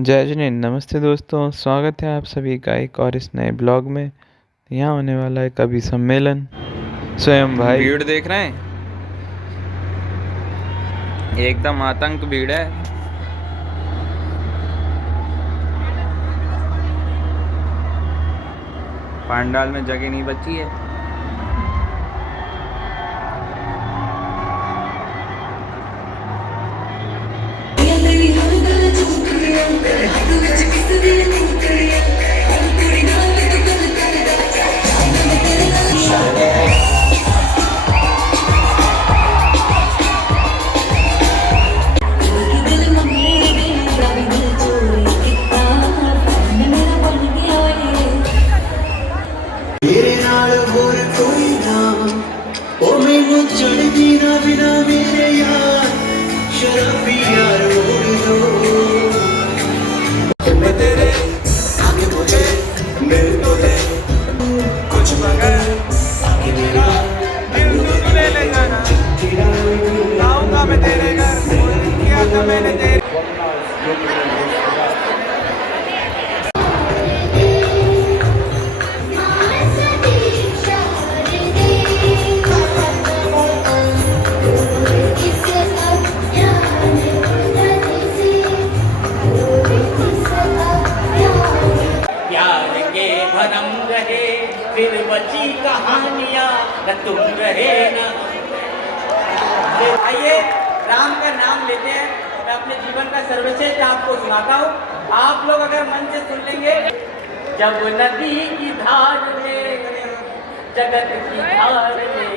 जय जिनेंद्र, नमस्ते दोस्तों। स्वागत है आप सभी का एक और इस नए ब्लॉग में। यहाँ होने वाला है कवि सम्मेलन। स्वयं भाई भीड़ देख रहे हैं, एकदम आतंक भीड़ है। पंडाल में जगह नहीं बची है। फिर बची कहानियां न तुम रहे न। आइए राम का नाम लेते हैं। मैं अपने जीवन का सर्वश्रेष्ठ आपको सुनाता हूँ। आप लोग अगर मन से सुन लेंगे। जब नदी की धार में जगत की धार में,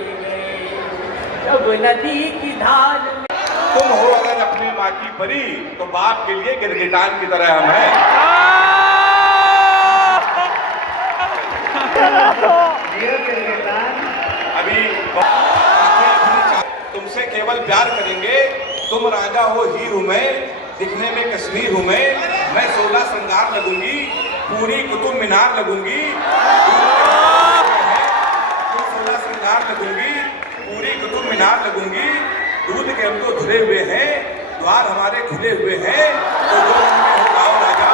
जब नदी की धार में तुम हो अगर अपनी माँ की परी, तो बाप के लिए गिरगिटान की तरह हम हैं। अभी तुमसे केवल प्यार करेंगे। तुम राजा हो हीर हूं मैं, दिखने में कश्मीर हूं मैं 16 श्रृंगार लगूंगी, पूरी कुतुब मीनार लगूंगी। तुम 16 श्रृंगार लगूंगी, पूरी कुतुब मीनार लगूंगी। दूध के हम तो धुले हुए हैं, द्वार हमारे खुले हुए हैं, तो जो मन में हो गाओ राजा।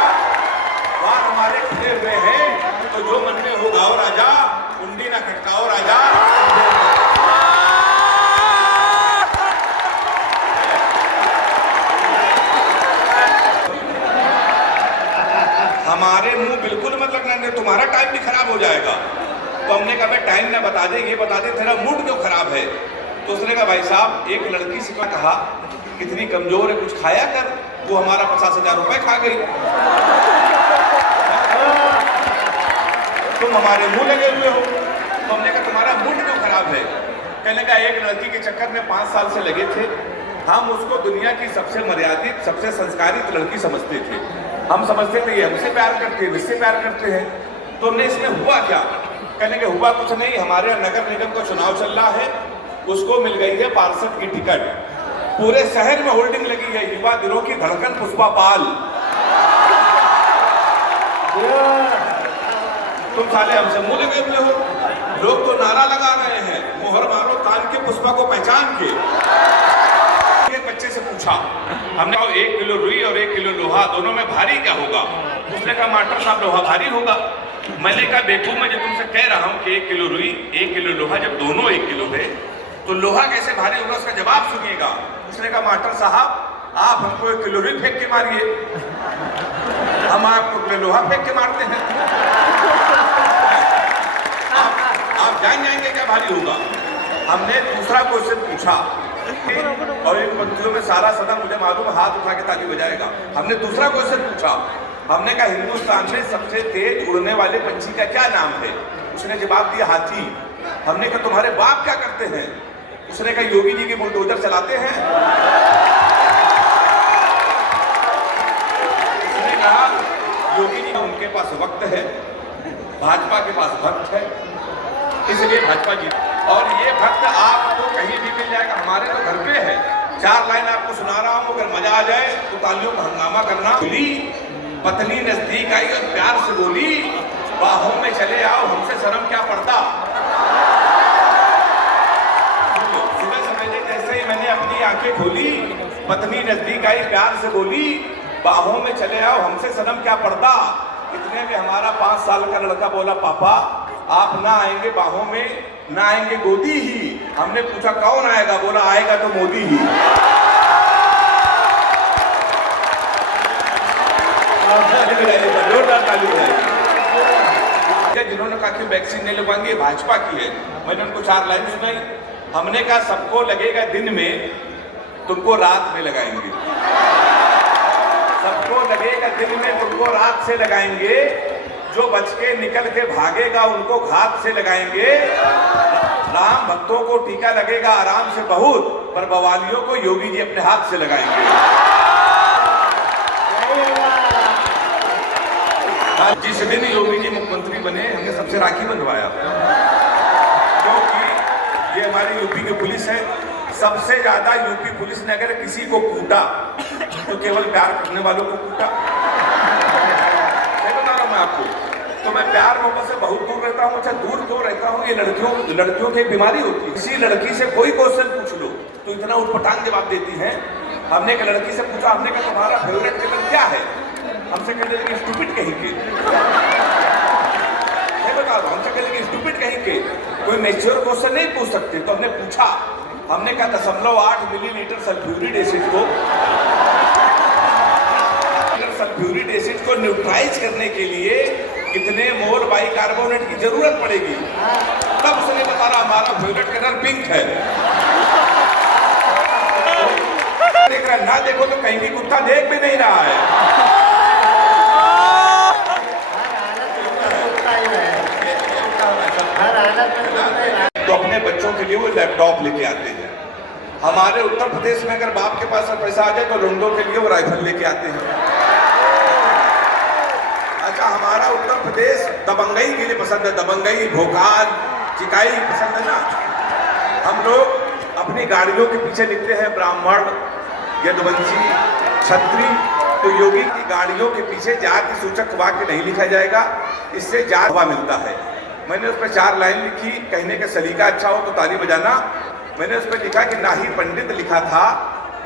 द्वार हमारे खुले हुए हैं, तो जो मन में हो गाओ राजा। कुंडी ना खटकाओ राजा। हमारे मुंह बिल्कुल मत लगना, नहीं तुम्हारा टाइम भी खराब हो जाएगा। तो हमने कहा भाई टाइम ना बता दे, ये बता दे तेरा मूड क्यों खराब है। तो उसने कहा भाई साहब, एक लड़की से कहा कितनी कमजोर है, कुछ खाया कर। वो हमारा 50,000 रुपए खा गई। तुम हमारे मुंह लगे हुए हो। तो हमने कहा तुम्हारा मूड क्यों खराब है। कहने का एक लड़की के चक्कर में 5 साल से लगे थे। हम उसको दुनिया की सबसे मर्यादित, सबसे संस्कारित लड़की समझते थे। हम समझते थे ये हमसे प्यार करते हैं, इससे प्यार करते हैं। तो हमने इसमें हुआ क्या। कहने के हुआ कुछ नहीं, हमारे नगर निगम का चुनाव चल रहा है, उसको मिल गई है पार्षद की टिकट। पूरे शहर में होर्डिंग लगी है, युवा दिलों की धड़कन पुष्पा पाल। तुम साले हमसे मुंह लगे हुए हो। लोग तो नारा लगा रहे हैं, मोहर मारो तान के पुष्पा को पहचान के। एक बच्चे से पूछा हमने, 1 किलो रुई और 1 किलो लोहा, दोनों में भारी क्या होगा। उसने कहा मास्टर साहब लोहा भारी होगा। मैंने कहा बेवकूफ, मैं जो तुमसे कह रहा हूँ कि 1 किलो रुई 1 किलो लोहा, जब दोनों 1 किलो है तो लोहा कैसे भारी होगा, उसका जवाब सुनिएगा। उसने कहा मास्टर साहब आप हमको 1 किलो रुई फेंक के मारिए, हम आपको लोहा फेंक के मारते हैं। आप जाएंगे क्या भारी होगा। हमने दूसरा क्वेश्चन पूछा, और इन पंक्तियों में सारा सदन मुझे मालूम हाथ उठा के ताली बजाएगा। हमने दूसरा क्वेश्चन पूछा, हमने कहा हिंदुस्तान में सबसे तेज उड़ने वाले पंछी का क्या नाम है। उसने जवाब दिया हाथी। हमने कहा तुम्हारे बाप क्या करते हैं। उसने कहा योगी जी की बुलडोजर चलाते हैं। उसने कहा योगी जी उनके पास वक्त है, भाजपा के पास भक्त है, इसलिए भाजपा जी। और ये भक्त आपको कहीं भी मिल जाएगा, हमारे तो घर पे है। 4 लाइन आपको सुना रहा हूँ, अगर मजा आ जाए तो तालियों का हंगामा करना। बोली पत्नी नजदीक आई और प्यार से बोली, बाहों में चले आओ, हमसे शर्म क्या पड़ता। सुबह सवेरे जैसे ही मैंने अपनी आंखें खोली, पत्नी नजदीक आई प्यार से बोली, बाहों में चले आओ, हमसे सनम क्या पड़ता। इतने में हमारा 5 साल का लड़का बोला, पापा आप ना आएंगे बाहों में, ना आएंगे गोदी ही। हमने पूछा कौन आएगा, बोला आएगा तो मोदी ही। जोरदार ताली है। जिन्होंने कहा कि वैक्सीन नहीं लगवाएंगे, भाजपा की है। मैंने उनको 4 लाइन सुनाई। हमने कहा सबको लगेगा दिन में, तुमको रात में लगाएंगे। सबको लगेगा दिन में, तुमको रात से लगाएंगे। जो बच के निकल के भागेगा उनको घात से लगाएंगे। राम भक्तों को टीका लगेगा आराम से बहुत, पर बवालियों को योगी जी अपने हाथ से लगाएंगे। जिस दिन योगी जी मुख्यमंत्री बने, हमने सबसे राखी बंधवाया, क्योंकि ये हमारी यूपी की पुलिस है। सबसे ज्यादा यूपी पुलिस ने अगर किसी को कूटा तो केवल प्यार करने वालों को कूटा। मैं बता रहा हूं मैं आपको, तो मैं प्यार मोहब्बत से बहुत दूर रहता हूं। अच्छा दूर क्यों रहता हूं, ये लड़कियों की बीमारी होती है। किसी लड़की से कोई क्वेश्चन पूछ लो तो इतना उटपटांग जवाब देती है। हमने एक लड़की से पूछा, हमने कहा तुम्हारा फेवरेट कलर क्या है, हमसे कहने लगी स्टूपिड कहीं के। मैं बता रहा हूं, हमसे कहने लगी स्टूपिड कहीं के। कोई मैच्योर क्वेश्चन नहीं पूछ सकते। तो हमने पूछा, हमने कहा 0.8 मिलीलीटर सल्फ्यूरिक एसिड को न्यूट्रलाइज करने के लिए कितने मोल बाइकार्बोनेट की जरूरत पड़ेगी। तब उसने बता रहा हमारा फेवरेट कलर पिंक है। देख रहा ना, देखो तो कहीं भी कुत्ता देख भी नहीं रहा है। तो अपने बच्चों के लिए वो लैपटॉप लेके आते हैं। हमारे उत्तर प्रदेश में अगर बाप के पास पैसा आ जाए तो लुंडों के लिए वो राइफल लेके आते हैं। अच्छा, हमारा उत्तर प्रदेश दबंगई के लिए पसंद है। दबंगई, भोकाल, चिकाई पसंद है ना। हम लोग अपनी गाड़ियों के पीछे लिखते हैं ब्राह्मण, यदुवंशी, क्षत्रिय। तो योगी की गाड़ियों के पीछे जाति सूचक वाक्य नहीं लिखा जाएगा, इससे जात हवा मिलता है। मैंने उस पर 4 लाइन लिखी। कहने का सलीका अच्छा हो तो ताली बजाना। मैंने उस पर लिखा कि ना ही पंडित लिखा था,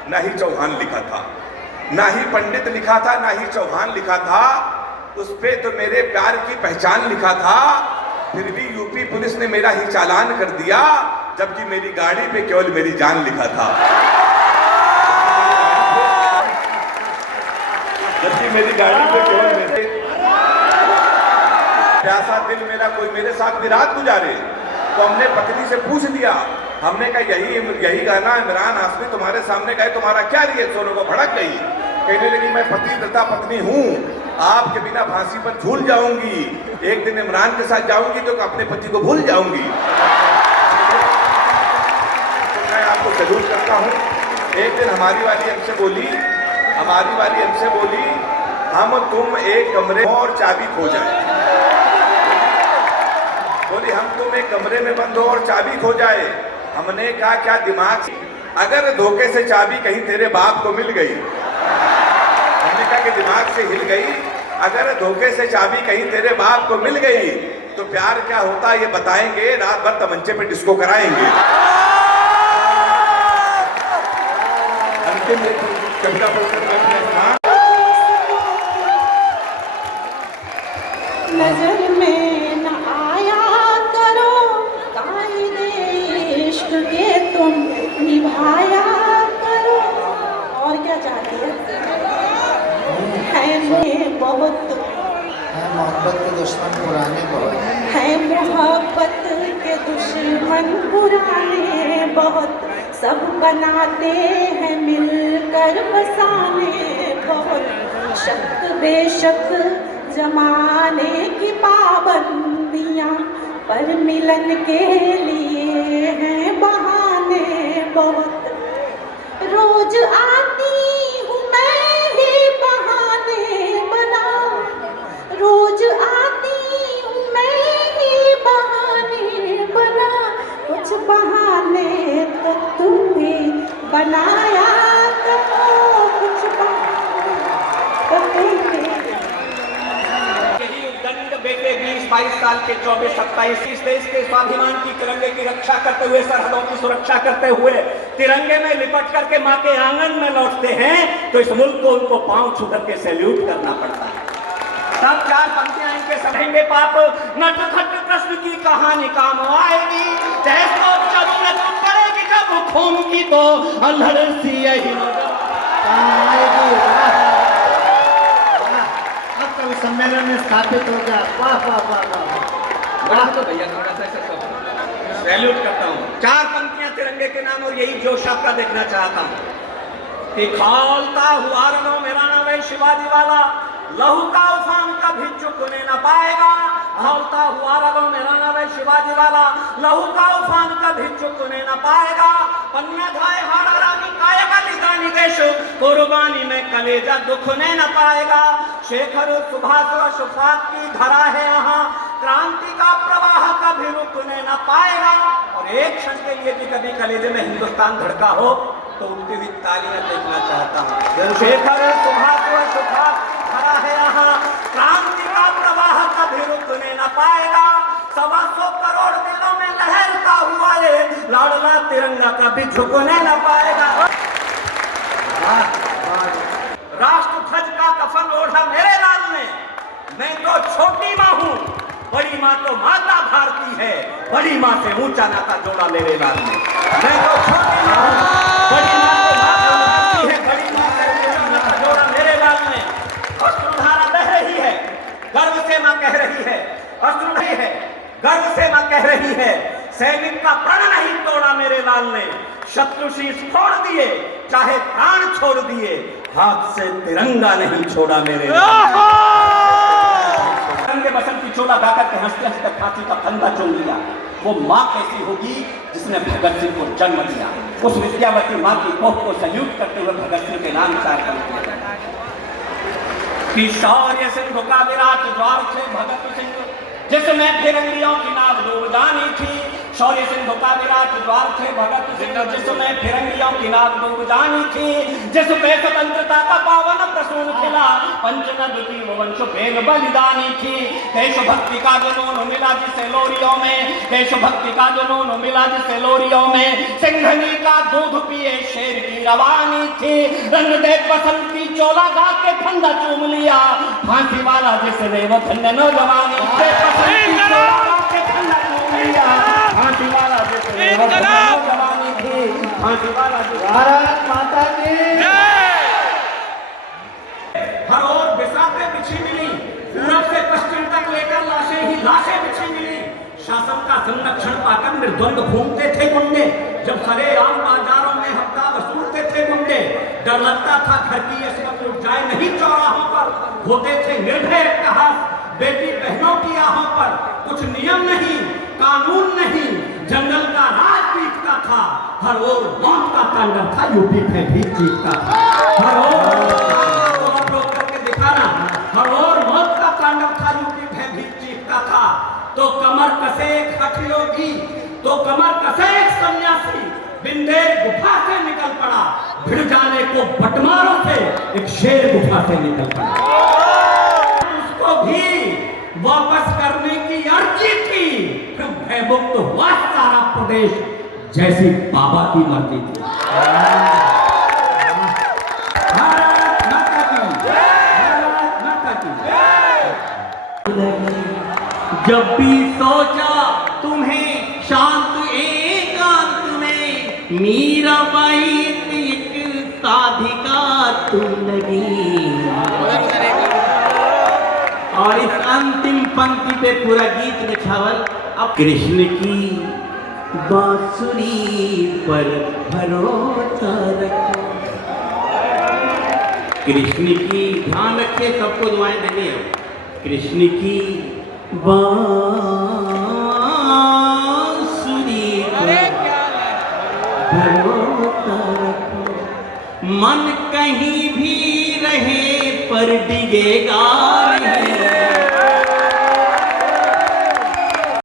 ना ही चौहान लिखा था। ना ही पंडित लिखा था, ना ही चौहान लिखा था। उस पे तो मेरे प्यार की पहचान लिखा था। फिर भी यूपी पुलिस ने मेरा ही चालान कर दिया, जबकि मेरी गाड़ी पे केवल मेरी जान लिखा था। जबकि मेरी गाड़ी पे केवल मेरे प्यासा दिल मेरा कोई मेरे साथ भी रात गुजारे। तो हमने पत्नी से पूछ लिया, हमने कहा यही गाना इमरान हाशमी तुम्हारे सामने गाए, तुम्हारा क्या रिएक्शन होगा। भड़क गई, कहने लगी मैं पतिव्रता पत्नी हूँ, आपके बिना फांसी पर झूल जाऊंगी। एक दिन इमरान के साथ जाऊंगी तो अपने पति को भूल जाऊंगी। तो मैं आपको सैल्यूट करता हूँ। एक दिन हमारी वाली हमसे बोली, हम तुम एक कमरे और चाबी खो जाए। बोली हम तुम एक कमरे में बंद हो और चाबी खो जाए। हमने कहा क्या दिमाग, अगर धोखे से चाबी कहीं तेरे बाप को मिल गई, हमने कहा कि दिमाग से हिल गई, अगर धोखे से चाबी कहीं तेरे बाप को मिल गई तो प्यार क्या होता है ये बताएंगे, रात भर तमंचे पे डिस्को कराएंगे। अंतिम कविता नजर में न आया करो कायदे इश्क के, तुम निभाया करो। और क्या चाहती है मैं बहुत है मोहब्बत के दुश्मन पुराने बहुत, है मोहब्बत के दुश्मन पुराने बहुत। सब बनाते हैं मिलकर फसाने बहुत। शक बेशक जमाने की पाबंदियां, पर मिलन के लिए हैं बहाने बहुत। रोज आती हूँ मैं ही बहाने बना, रोज आती हूँ मैं ही बहाने बना। कुछ बहाने तो तुम ही बनाया करो, कुछ बहाने तो तुम ही। बेटे 20-22 साल के 24-27 इस देश के स्वाभिमान की तिरंगे की रक्षा करते हुए, सरहदों की सुरक्षा करते हुए तिरंगे में लिपट करके माँ के आंगन में लौटते हैं तो इस मुल्क को उनको पांव छू करके सैल्यूट करना पड़ता है। तब 4 पंक्तियां इनके सहेंगे पाप, नटखट कृष्ण की कहानी काम आएगी, तहस तो जरूरत पड़ेगी जब खून की तो अल्हड़ सी यही आएगी। अब कवि सम्मेलन में स्थापित हो गया। वाह वाह वाह वाह। तो भैया थोड़ा सा सैल्यूट करता हूँ। 4 पंक्तियां तिरंगे के नाम और यही जोश आपका देखना चाहता हूँ कि खौलता हुआ रणों में राणा वे शिवाजी वाला, लहू का उफान कभी चुकने न पाएगा। खौलता हुआ रणों में राणा वे शिवाजी वाला, लहू का उफान कभी चुकने न पाएगा। पन्ना धाय हाड़ा रानी कायगा निदानी देश, कुर्बानी में कलेजा दुखने न पाएगा। शेखर सुभाष अशफाक की धरा है यहाँ, क्रांति का प्रवाह कभी रुकने न पाएगा। और एक क्षण के लिए भी कभी कलेजे में हिंदुस्तान धड़का हो तो उठती हुई तालियां देखना चाहता हूँ। शेखर सुभाष अशफाक की धरा है यहाँ, क्रांति का प्रवाह कभी रुकने न पाएगा। 125 करोड़ दिलों में लहरता हुआ ये लाडला तिरंगा कभी झुकने न पाएगा। राष्ट्र ध्वज का कफन ओढ़ा मेरे लाल ने, मैं तो छोटी माँ हूँ, बड़ी माँ तो माता भारती है, बड़ी माँ से ऊंचा नाता जोड़ा मेरे लाल ने। मैं तो छोटी माँ हूँ, बड़ी माँ तो माता भारती है, बड़ी माँ से ऊंचा नाता जोड़ा मेरे लाल ने। अश्रुधारा बह रही है, गर्व से माँ कह रही है, अश्रु नहीं है, गर्व से माँ कह रही है, सैनिक का प्रण नहीं तोड़ा मेरे लाल ने। शत्रु शीश फोड़ दिए, चाहे प्राण छोड़ दिए, हाथ से तिरंगा नहीं छोड़ा मेरे लाल ने। बसंत की चोला गाकर के हंसते हंसते फांसी का फंदा चुन लिया। वो माँ कैसी होगी जिसने भगत सिंह को जन्म दिया। उस विद्यावती माँ की कोख को सल्यूट करते हुए भगत सिंह के नाम 4 पंक्तियां कि शौर्य सिंधु का विराट द्वार थे भगत सिंह, जिसमें फिरंगियों की नाव डूब जानी थी। शौर्य सिंधु का विराट द्वार थे भगत सिंह, जिसमें फिरंगियों की नाव डूब जानी थी। जिस पे स्वतंत्रता का पावन प्रसून खिला, पंचनद की वो वंश बेन बलिदानी थी। देशभक्ति का जुनून मिला जिसे लोरियों में, देशभक्ति का जुनून मिला जिसे लोरियों में। सिंघनी का दूध पिए शेर की रवानी थी। रंग दे बसंती चोला गा के फंदा चूम लिया, फांसी वाला जिसने वो धन्य नौजवानी थी। बसंती चोला गा के फंदा चूम लिया, फांसी वाला जिसने वो धन्य नौजवानी थी। फांसी वाला भारत माता की हर ओर बिसाते बिछी मिली, पूरब से पश्चिम तक लेकर लाशें ही लाशें बिछी मिली। शासन का संरक्षण पाकर निर्द्वंद घूमते थे गुंडे, जब सरेआम बाजारों में हफ्ता वसूलते थे गुंडे। डर लगता था घर की असमत उठ जाए नहीं चौराहों पर, होते थे निर्भय अट्टहास बेटी बहनों की आहों पर। कुछ नियम नहीं, कानून नहीं, जंगल का राज बीतता था। हर ओर मौत का तांडव था, यूपी में भी जीतता था। हर ओर हर ओर मौत का तांडव था, यूपी में भी जीतता था। तो कमर कसे एक हठ योगी, तो कमर कसे एक सन्यासी, बिंदेर गुफा से निकल पड़ा। भिड़ जाने को बटमारों से एक शेर गुफा से निकल पड़ा। उसको भी वापस करने की अर्जी थी, फिर भयमुक्त हुआ सारा प्रदेश, जैसी बाबा की मर्जी थी। जब भी सोचा तुम्हें शांत एकांत में, मीराबाई एक साधिका तुम लगी। और इस अंतिम पंक्ति पे पूरा गीत निछावर। अब कृष्ण की बांसुरी पर भरोसा रखो, कृष्ण की, ध्यान रखिए सबको दुआएं देनी है। कृष्ण की बांसुरी पर भरोसा रखो, मन कहीं भी रहे पर डिगेगा